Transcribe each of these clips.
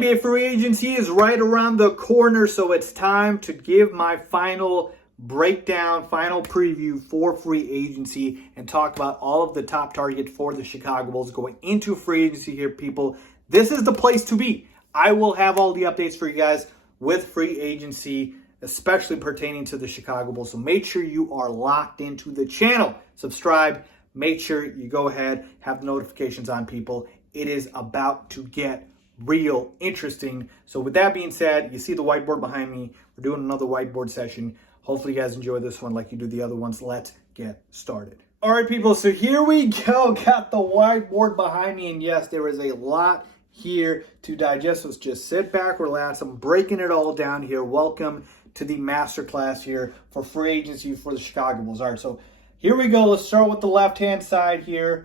NBA free agency is right around the corner, so it's time to give my final breakdown, final preview for free agency and talk about all of the top targets for the Chicago Bulls going into free agency here, people. This is the place to be. I will have all the updates for you guys with free agency, especially pertaining to the Chicago Bulls. So make sure you are locked into the channel. Subscribe. Make sure you go ahead, have the notifications on, people. It is about to get real interesting. So with that being said, you see the whiteboard behind me. We're doing another whiteboard session. Hopefully you guys enjoy this one like you do the other ones. Let's get started. All right, people, so here we go. Got the whiteboard behind me, and yes, there is a lot here to digest. So just sit back, relax. I'm breaking it all down here. Welcome to the masterclass here for free agency for the Chicago Bulls. All right, so here we go. Let's start with the left-hand side here.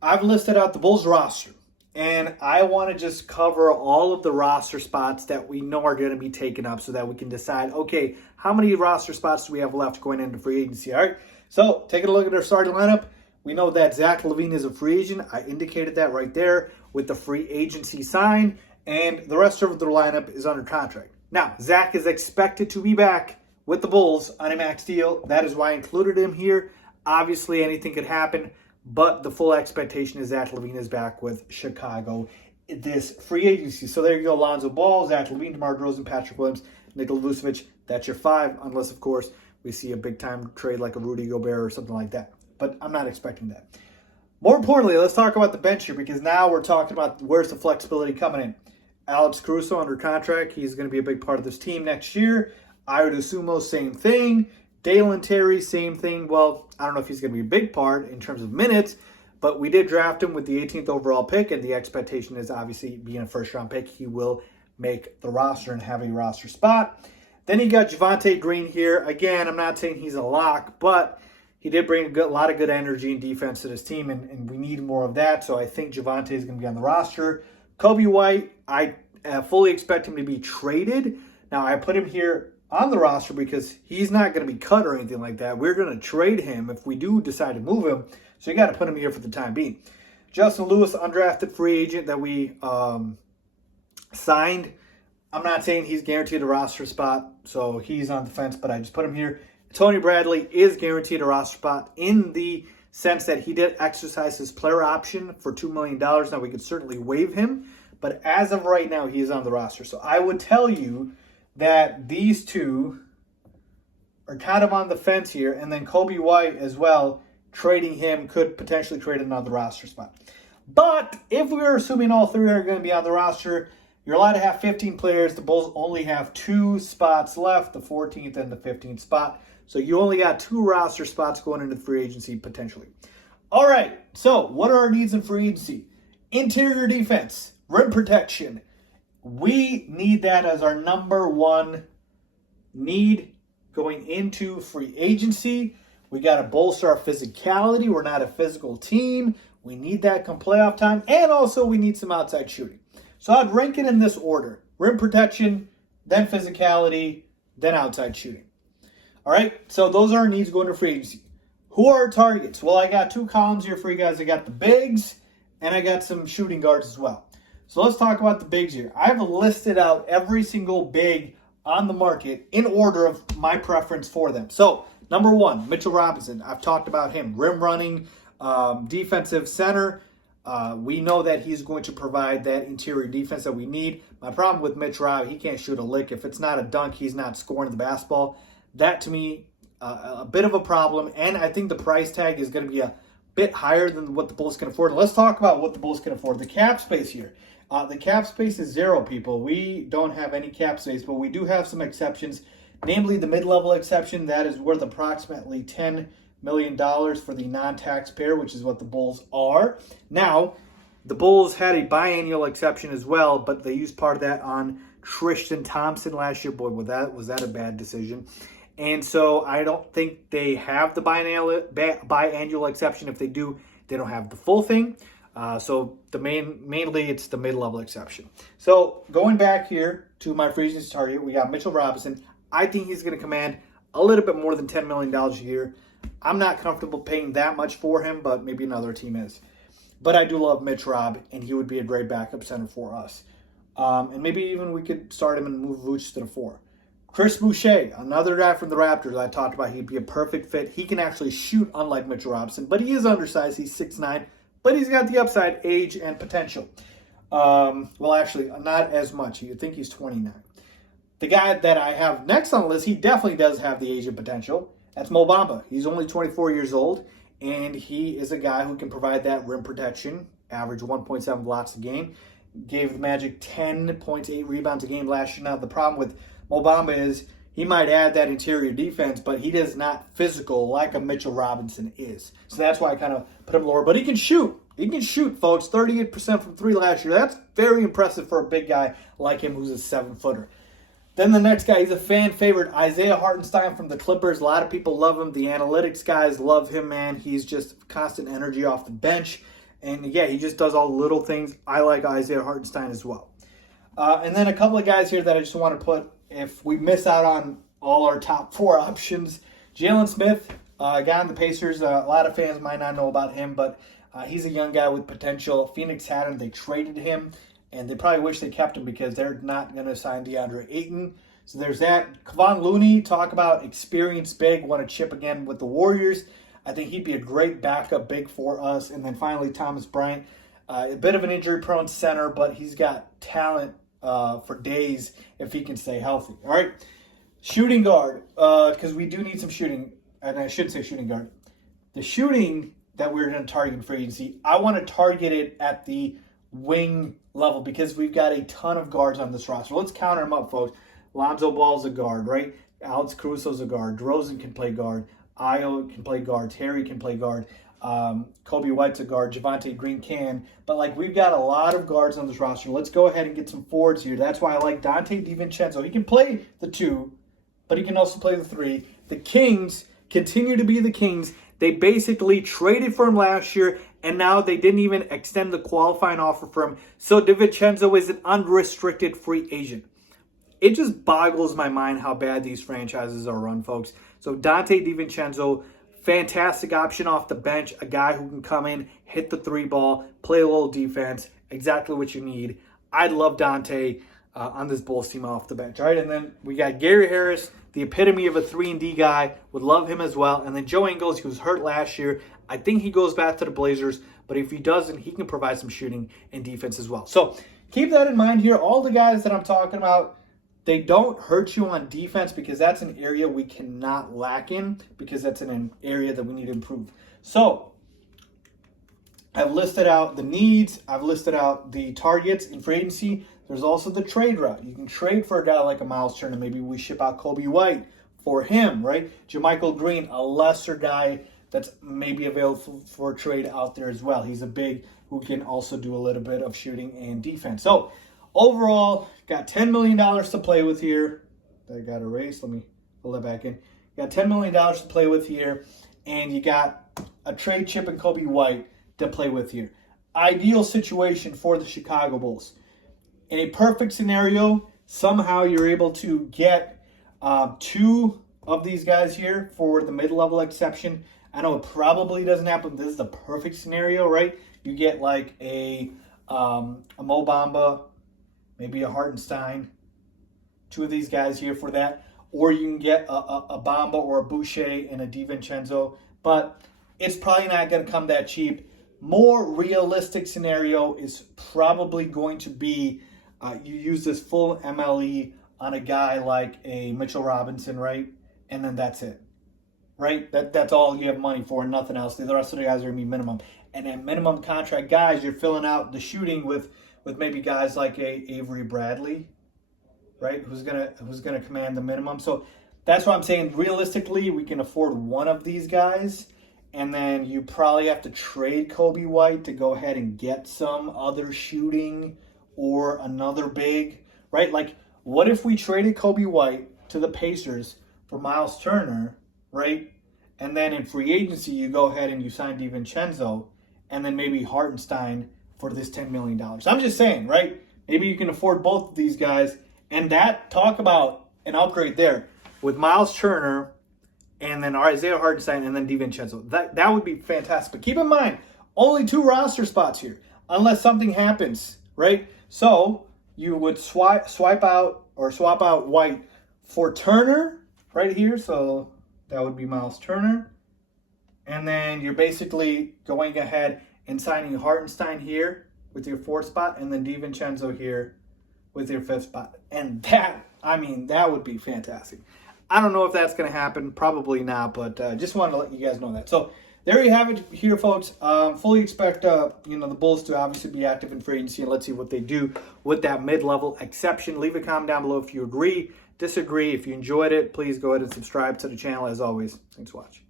I've listed out the Bulls roster, and I want to just cover all of the roster spots that we know are going to be taken up so that we can decide, okay, how many roster spots do we have left going into free agency? All right, so taking a look at our starting lineup, we know that Zach Levine is a free agent. I indicated that right there with the free agency sign, and the rest of the lineup is under contract. Now, Zach is expected to be back with the Bulls on a max deal. That is why I included him here. Obviously, anything could happen, but the full expectation is Zach Levine is back with Chicago this free agency. So there you go, Lonzo Ball, Zach Levine, DeMar DeRozan, Patrick Williams, Nikola Vucevic. That's your five, unless, of course, we see a big-time trade like a Rudy Gobert or something like that. But I'm not expecting that. More importantly, let's talk about the bench here, because now we're talking about where's the flexibility coming in. Alex Carusoe under contract. He's going to be a big part of this team next year. Ayo Dosunmu, same thing. Dalen Terry, same thing. Well, I don't know if he's going to be a big part in terms of minutes, but we did draft him with the 18th overall pick, and the expectation is obviously being a first-round pick, he will make the roster and have a roster spot. Then you got Javonte Green here. Again, I'm not saying he's a lock, but he did bring a lot of good energy and defense to this team, and we need more of that, so I think Javonte is going to be on the roster. Kobe White, I fully expect him to be traded. Now, I put him here on the roster because he's not going to be cut or anything like that. We're going to trade him if we do decide to move him, so you got to put him here for the time being. Justin Lewis, undrafted free agent that we signed. I'm not saying he's guaranteed a roster spot, so he's on the fence, but I just put him here. Tony Bradley is guaranteed a roster spot in the sense that he did exercise his player option for $2 million. Now, we could certainly waive him, but as of right now, he is on the roster. So I would tell you that these two are kind of on the fence here, and then Kobe White as well, trading him could potentially create another roster spot. But if we are assuming all three are going to be on the roster, you're allowed to have 15 players. The Bulls only have 2 spots left, the 14th and the 15th spot. So you only got 2 roster spots going into free agency potentially. All right, so what are our needs in free agency? Interior defense, rim protection. We need that as our number one need going into free agency. We got to bolster our physicality. We're not a physical team. We need that come playoff time. And also we need some outside shooting. So I'd rank it in this order. Rim protection, then physicality, then outside shooting. All right, so those are our needs going to free agency. Who are our targets? Well, I got 2 columns here for you guys. I got the bigs, and I got some shooting guards as well. So let's talk about the bigs here. I've listed out every single big on the market in order of my preference for them. So number 1, Mitchell Robinson. I've talked about him. Rim running, defensive center. We know that he's going to provide that interior defense that we need. My problem with Mitch Rob, he can't shoot a lick. If it's not a dunk, he's not scoring the basketball. That, to me, a bit of a problem. And I think the price tag is going to be a bit higher than what the Bulls can afford. Let's talk about what the Bulls can afford. The cap space here. The cap space is 0, people. We don't have any cap space, but we do have some exceptions, namely the mid-level exception. That is worth approximately $10 million for the non-taxpayer, which is what the Bulls are. Now, the Bulls had a biannual exception as well, but they used part of that on Tristan Thompson last year. Boy, was that a bad decision. And so I don't think they have the biannual exception. If they do, they don't have the full thing. So mainly it's the mid-level exception. So going back here to my free agency target, we got Mitchell Robinson. I think he's going to command a little bit more than $10 million a year. I'm not comfortable paying that much for him, but maybe another team is. But I do love Mitch Rob, and he would be a great backup center for us. And maybe even we could start him and move Vooch to the 4. Chris Boucher, another guy from the Raptors I talked about. He'd be a perfect fit. He can actually shoot, unlike Mitchell Robinson, but he is undersized. He's 6'9", but he's got the upside, age, and potential. Well, actually, not as much. You'd think he's 29. The guy that I have next on the list, he definitely does have the age and potential. That's Mo Bamba. He's only 24 years old, and he is a guy who can provide that rim protection, average 1.7 blocks a game. Gave the Magic 10.8 rebounds a game last year. Now, the problem with Mo Bamba is he might add that interior defense, but he is not physical like a Mitchell Robinson is. So that's why I kind of put him lower. But he can shoot. He can shoot, folks. 38% from 3 last year. That's very impressive for a big guy like him who's a 7-footer. Then the next guy, he's a fan favorite, Isaiah Hartenstein from the Clippers. A lot of people love him. The analytics guys love him, man. He's just constant energy off the bench. And, yeah, he just does all the little things. I like Isaiah Hartenstein as well. And then a couple of guys here that I just want to put, if we miss out on all our top 4 options. Jalen Smith, a guy on the Pacers. A lot of fans might not know about him, but he's a young guy with potential. Phoenix had him. They traded him, and they probably wish they kept him because they're not going to sign DeAndre Ayton. So there's that. Kevon Looney, talk about experience big, won a chip again with the Warriors. I think he'd be a great backup big for us. And then finally, Thomas Bryant, a bit of an injury-prone center, but he's got talent for days if he can stay healthy. All right, shooting guard, because we do need some shooting. And I should say shooting guard. The shooting that we're going to target for agency, I want to target it at the wing level because we've got a ton of guards on this roster. Let's counter them up, folks. Lonzo Ball's a guard, right? Alex Caruso's a guard. DeRozan can play guard. Ayo can play guard. Terry can play guard. Kobe White's a guard. Javonte Green can. But, like, we've got a lot of guards on this roster. Let's go ahead and get some forwards here. That's why I like Donte DiVincenzo. He can play the 2, but he can also play the 3. The Kings continue to be the Kings. They basically traded for him last year, and now they didn't even extend the qualifying offer for him. So DiVincenzo is an unrestricted free agent. It just boggles my mind how bad these franchises are run, folks. So Donte DiVincenzo, fantastic option off the bench, a guy who can come in, hit the 3 ball, play a little defense, exactly what you need. I'd love Donte on this Bulls team off the bench. All right, and then we got Gary Harris, the epitome of a 3-and-D guy. Would love him as well. And then Joe Ingles, he was hurt last year. I think he goes back to the Blazers, but if he doesn't, he can provide some shooting and defense as well. So keep that in mind here. All the guys that I'm talking about, they don't hurt you on defense because that's an area we cannot lack in because that's an area that we need to improve. So I've listed out the needs. I've listed out the targets in free agency. There's also the trade route. You can trade for a guy like a Miles Turner. Maybe we ship out Kobe White for him, right? Jermichael Green, a lesser guy that's maybe available for trade out there as well. He's a big who can also do a little bit of shooting and defense. So overall, got $10 million to play with here. I got erased. Let me pull that back in. Got $10 million to play with here. And you got a trade chip and Kobe White to play with here. Ideal situation for the Chicago Bulls. In a perfect scenario, somehow you're able to get 2 of these guys here for the mid-level exception. I know it probably doesn't happen. This is the perfect scenario, right? You get like a Mo Bamba, maybe a Hartenstein, 2 of these guys here for that. Or you can get a Bamba or a Boucher and a DiVincenzo. But it's probably not going to come that cheap. More realistic scenario is probably going to be you use this full MLE on a guy like a Mitchell Robinson, right? And then that's it, right? That's all you have money for and nothing else. The rest of the guys are going to be minimum. And at minimum contract guys, you're filling out the shooting with maybe guys like a Avery Bradley, right? Who's gonna command the minimum. So that's why I'm saying realistically we can afford one of these guys, and then you probably have to trade Kobe White to go ahead and get some other shooting or another big, right? Like, what if we traded Kobe White to the Pacers for Miles Turner, right? And then in free agency you go ahead and you sign DiVincenzo, and then maybe Hartenstein for this $10 million. I'm just saying, right? Maybe you can afford both of these guys. And that, talk about an upgrade there with Miles Turner and then Isaiah Hartenstein and then DiVincenzo. That would be fantastic. But keep in mind, only 2 roster spots here unless something happens, right? So you would swap out White for Turner right here. So that would be Miles Turner. And then you're basically going ahead and signing Hartenstein here with your 4th spot, and then DiVincenzo here with your 5th spot. And that, I mean, that would be fantastic. I don't know if that's going to happen. Probably not, but just wanted to let you guys know that. So there you have it here, folks. Fully expect the Bulls to obviously be active in free agency, and let's see what they do with that mid-level exception. Leave a comment down below if you agree, disagree. If you enjoyed it, please go ahead and subscribe to the channel. As always, thanks for watching.